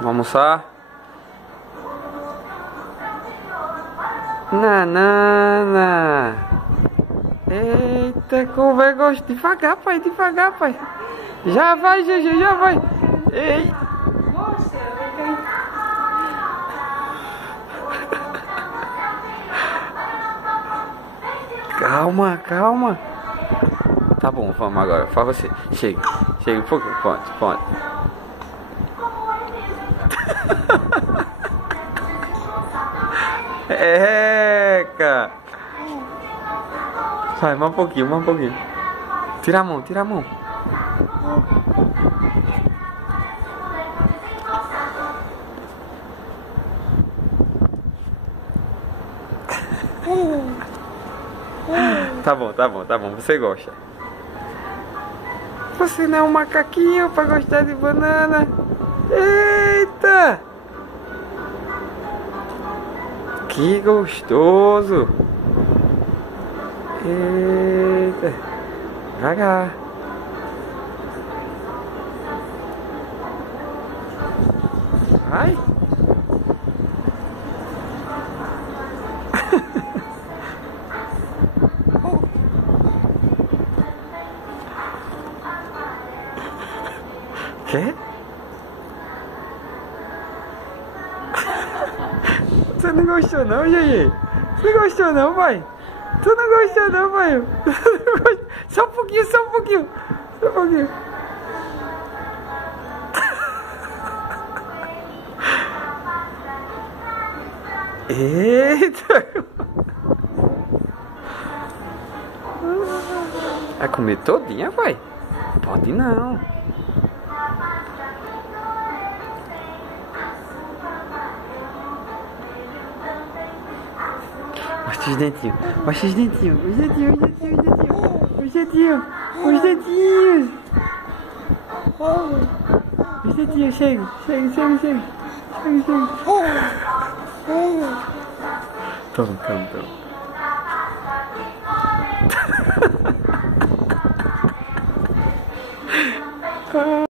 Vamos almoçar? Nanana. Eita, como vai gostar. Devagar, pai, devagar, pai. Já vai, GG, já vai. Ei. Calma, calma. Tá bom, vamos agora. Fala você. Chega, chega um pouquinho. Ponte, ponte. Eca. Vai, mais um pouquinho, mais um pouquinho. Tira a mão, tira a mão. Tá bom, tá bom, tá bom. Você gosta. Você não é um macaquinho pra gostar de banana. Eita! Que gostoso! Eita! Devagar! Vai! Quê? Você não gostou não, Gigi? Você não gostou não, pai? Você não gostou não, pai? Só um pouquinho, só um pouquinho. Só um pouquinho. Eita! Vai comer todinha, pai? Pode não. Mostra os dentinhos, mostra os dentinhos, os dentinhos, os dentinhos, os dentinhos, os dentinhos, os dentinhos, chega, chega, chega, chega, chega, chega. Toma, toma, toma.